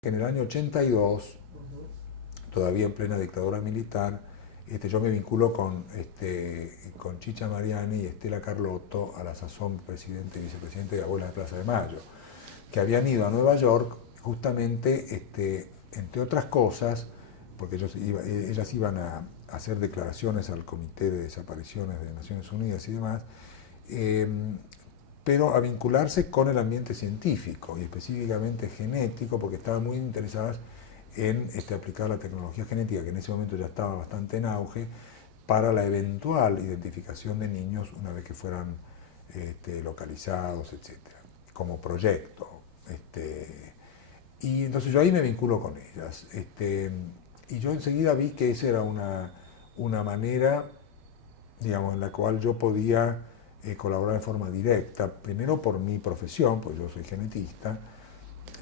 que en el año 82, todavía en plena dictadura militar, yo me vinculo con Chicha Mariani y Estela Carlotto, a la sazón presidente y vicepresidente de Abuelas de Plaza de Mayo, que habían ido a Nueva York justamente, entre otras cosas, porque ellas iban a hacer declaraciones al Comité de Desapariciones de Naciones Unidas y demás, eh, pero a vincularse con el ambiente científico y específicamente genético, porque estaban muy interesadas en aplicar la tecnología genética, que en ese momento ya estaba bastante en auge, para la eventual identificación de niños una vez que fueran localizados, etcétera, como proyecto. Y entonces yo ahí me vinculo con ellas. Y yo enseguida vi que esa era una manera, digamos, en la cual yo podía colaborar de forma directa, primero por mi profesión, pues yo soy genetista,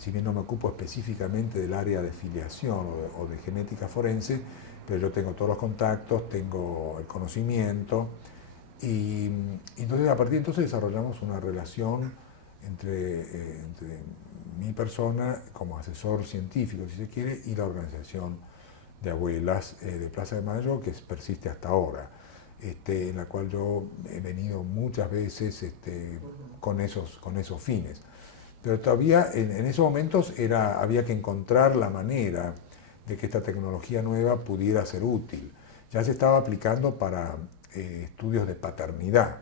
si bien no me ocupo específicamente del área de filiación o de genética forense, pero yo tengo todos los contactos, tengo el conocimiento, y entonces a partir de entonces desarrollamos una relación entre mi persona como asesor científico, si se quiere, y la organización de abuelas de Plaza de Mayo, que persiste hasta ahora, en la cual yo he venido muchas veces con esos fines. Pero todavía en esos momentos había que encontrar la manera de que esta tecnología nueva pudiera ser útil. Ya se estaba aplicando para estudios de paternidad,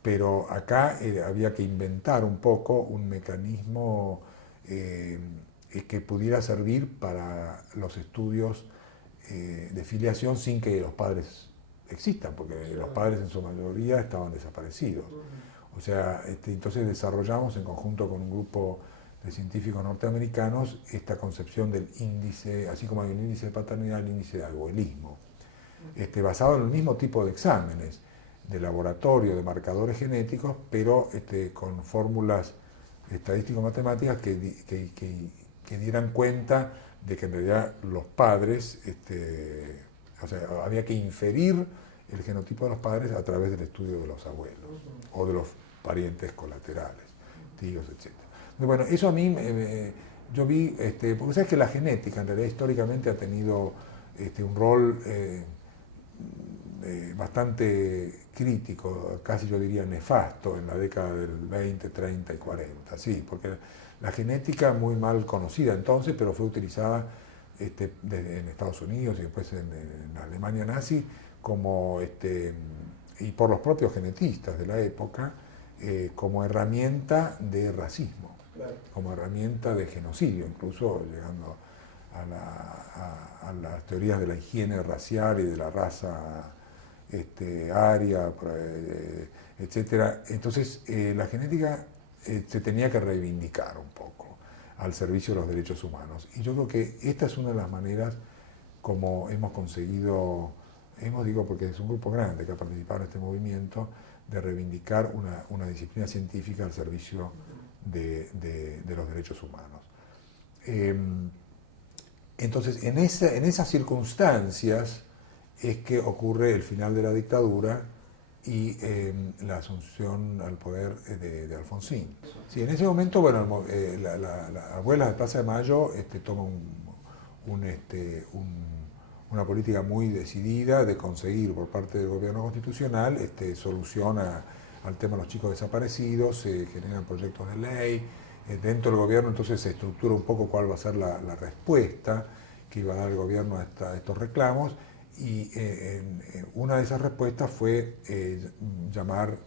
pero acá había que inventar un poco un mecanismo que pudiera servir para los estudios de filiación sin que los padres existan, porque los padres en su mayoría estaban desaparecidos. O sea, entonces desarrollamos en conjunto con un grupo de científicos norteamericanos esta concepción del índice, así como hay un índice de paternidad, el índice de abuelismo, basado en el mismo tipo de exámenes de laboratorio, de marcadores genéticos, pero con fórmulas estadístico-matemáticas que dieran cuenta de que en realidad los padres, o sea, había que inferir el genotipo de los padres a través del estudio de los abuelos o de los parientes colaterales, tíos, etc. Bueno, eso a mí, yo vi, porque sabes que la genética en realidad históricamente ha tenido un rol bastante crítico, casi yo diría nefasto, en la década del 20, 30 y 40, sí, porque la genética muy mal conocida entonces, pero fue utilizada en Estados Unidos y después en la Alemania nazi, y por los propios genetistas de la época, como herramienta de racismo, claro, como herramienta de genocidio, incluso llegando a las teorías de la higiene racial y de la raza aria, etc. Entonces, la genética se tenía que reivindicar un poco al servicio de los derechos humanos. Y yo creo que esta es una de las maneras como hemos conseguido, digo porque es un grupo grande que ha participado en este movimiento, de reivindicar una disciplina científica al servicio de los derechos humanos. Entonces, en esas circunstancias es que ocurre el final de la dictadura y la asunción al poder de Alfonsín. Sí, en ese momento, bueno, la abuela de Plaza de Mayo toma una política muy decidida de conseguir por parte del gobierno constitucional solución al tema de los chicos desaparecidos, se generan proyectos de ley, dentro del gobierno entonces se estructura un poco cuál va a ser la respuesta que iba a dar el gobierno a estos reclamos, y una de esas respuestas fue llamar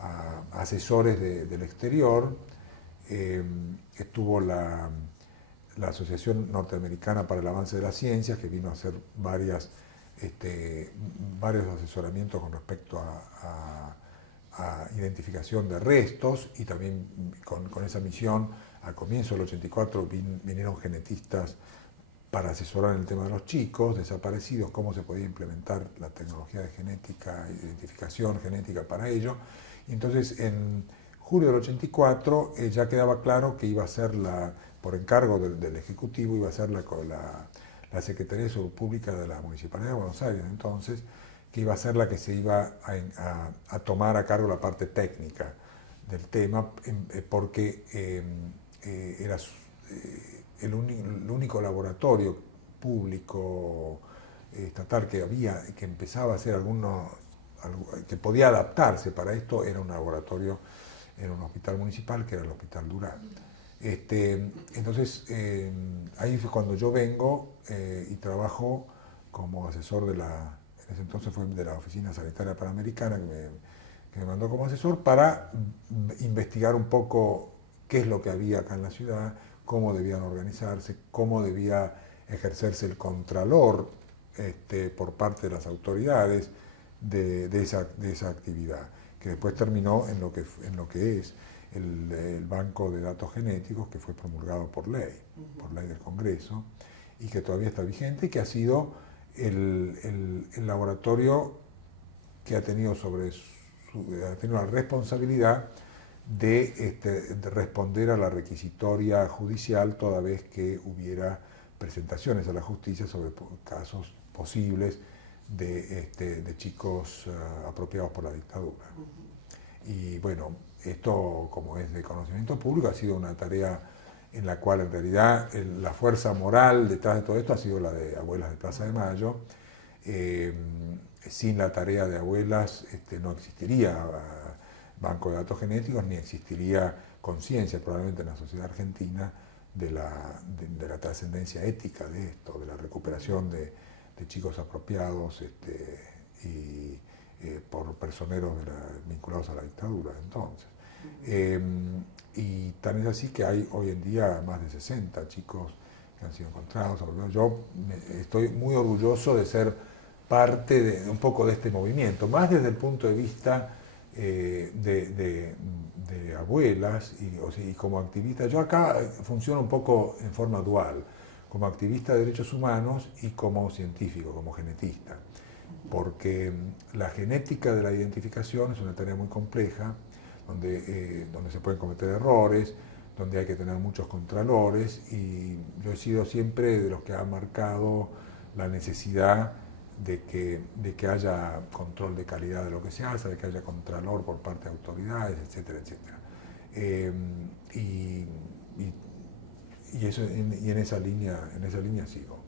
a asesores del exterior. Estuvo la Asociación Norteamericana para el Avance de las Ciencias, que vino a hacer varios asesoramientos con respecto a identificación de restos, y también con esa misión, al comienzo del 84 vinieron genetistas para asesorar en el tema de los chicos desaparecidos, cómo se podía implementar la tecnología de genética, identificación genética para ello. Y entonces, en julio del 84 ya quedaba claro que iba a ser por encargo del Ejecutivo, iba a ser la Secretaría de Salud Pública de la Municipalidad de Buenos Aires, entonces, que iba a ser la que se iba a tomar a cargo la parte técnica del tema, porque el único laboratorio público estatal que había, que empezaba a hacer que podía adaptarse para esto, era un laboratorio en un hospital municipal, que era el Hospital Durán. Entonces, ahí fue cuando yo vengo y trabajo como asesor en ese entonces fue de la Oficina Sanitaria Panamericana, que me mandó como asesor para investigar un poco qué es lo que había acá en la ciudad, cómo debían organizarse, cómo debía ejercerse el contralor por parte de las autoridades de esa actividad, que después terminó en lo que es el Banco de Datos Genéticos, que fue promulgado por ley del Congreso, y que todavía está vigente, y que ha sido el laboratorio que ha tenido la responsabilidad de responder a la requisitoria judicial toda vez que hubiera presentaciones a la justicia sobre casos posibles de chicos apropiados por la dictadura. Y bueno, esto, como es de conocimiento público, ha sido una tarea en la cual en realidad la fuerza moral detrás de todo esto ha sido la de Abuelas de Plaza de Mayo. Sin la tarea de Abuelas no existiría Banco de Datos Genéticos, ni existiría conciencia probablemente en la sociedad argentina de la trascendencia ética de esto, de la recuperación de chicos apropiados por personeros vinculados a la dictadura entonces. Y tan es así que hay hoy en día más de 60 chicos que han sido encontrados. Yo estoy muy orgulloso de ser parte un poco de este movimiento, más desde el punto de vista de Abuelas y como activista. Yo acá funciono un poco en forma dual, como activista de derechos humanos y como científico, como genetista, porque la genética de la identificación es una tarea muy compleja, donde se pueden cometer errores, donde hay que tener muchos contralores, y yo he sido siempre de los que ha marcado la necesidad de que haya control de calidad de lo que se hace, de que haya contralor por parte de autoridades, etcétera, etcétera. Y en esa línea sigo.